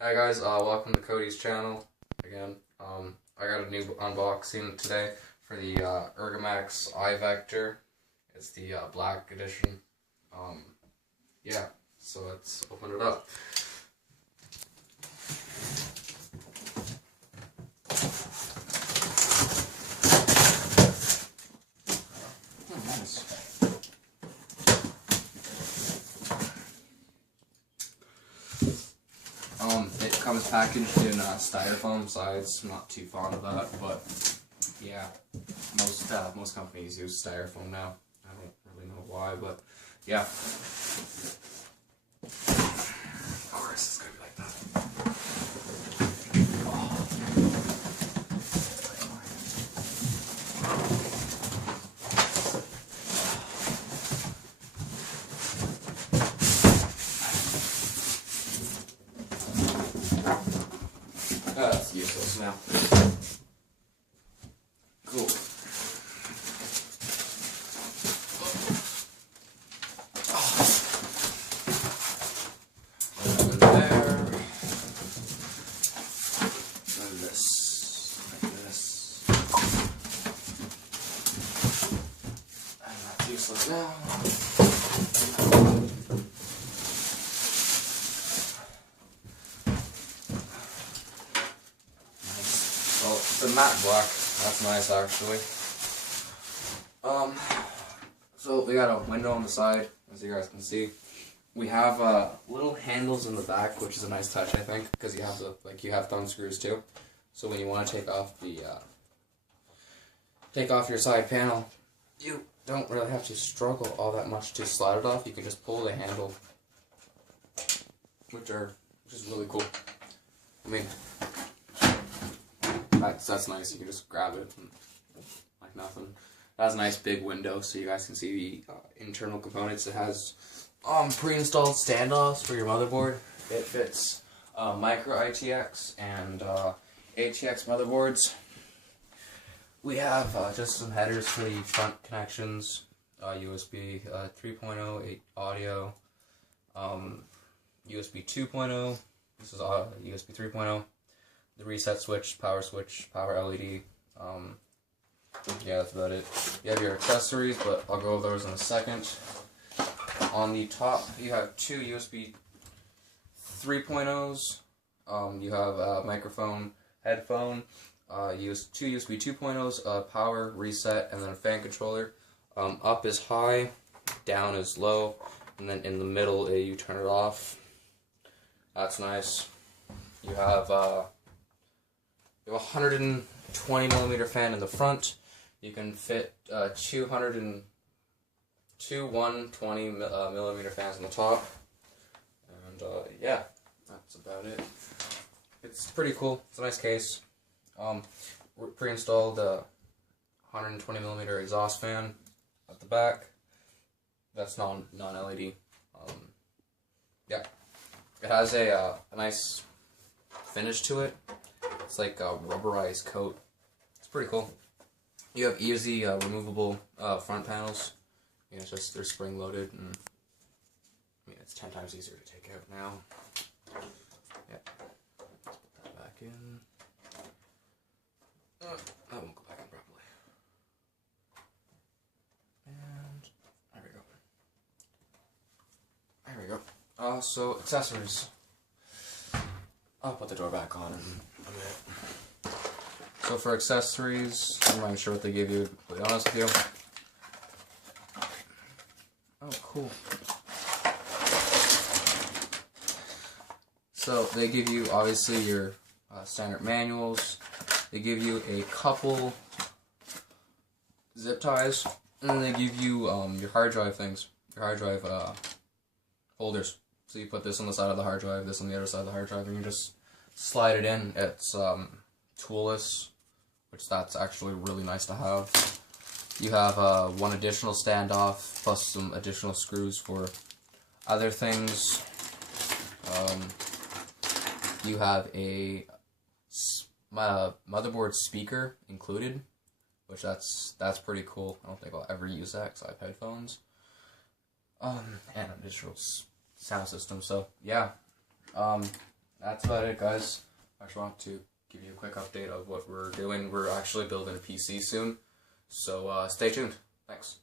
Hi guys, welcome to Cody's channel again. I got a new unboxing today for the enermax ivektor. It's the black edition. Yeah, so let's open it up. Nice. It comes packaged in styrofoam sides. I'm not too fond of that, but yeah, most companies use styrofoam now. I don't really know why, but yeah. Of course, it's gonna be like that. That's useless now. Cool. And there. And this. And this. And that's useless now. Well, it's a matte black. That's nice, actually. So we got a window on the side, as you guys can see. We have little handles in the back, which is a nice touch, I think, because you have thumb screws too. So when you want to take off your side panel, you don't really have to struggle all that much to slide it off. You can just pull the handle, which is really cool. I mean, that's nice. You can just grab it and, like nothing. It has a nice big window so you guys can see the internal components. It has pre-installed standoffs for your motherboard. It fits micro ITX and ATX motherboards. We have just some headers for the front connections, USB 3.0 audio, USB 2.0. This is USB 3.0. The reset switch, power LED. Yeah, that's about it. You have your accessories, but I'll go over those in a second. On the top, you have two USB 3.0s. You have a microphone, headphone, two USB 2.0s, power, reset, and then a fan controller. Up is high, down is low, and then in the middle, you turn it off. That's nice. You have a 120mm fan in the front. You can fit two 120mm fans on the top. And yeah, that's about it. It's pretty cool. It's a nice case. Pre-installed 120mm exhaust fan at the back. That's non-LED. Yeah, it has a nice finish to it. It's like a rubberized coat. It's pretty cool. You have easy removable front panels. You know, they're spring loaded, and I mean it's 10 times easier to take out now. Yeah, let's put that back in. That won't go back in properly. And there we go. There we go. So accessories. I'll put the door back on in a minute. So for accessories, I'm not even sure what they gave you, to be honest with you. Oh, cool. So they give you, obviously, your standard manuals. They give you a couple zip ties, and then they give you your hard drive things, your hard drive holders. So you put this on the side of the hard drive, this on the other side of the hard drive, and you just slide it in. It's toolless, which that's actually really nice to have. You have one additional standoff, plus some additional screws for other things. You have a motherboard speaker included, which that's pretty cool. I don't think I'll ever use that because I have headphones. And a digital sound system. So yeah, that's about it, guys. I just want to give you a quick update of what we're doing. We're actually building a PC soon, so stay tuned. Thanks.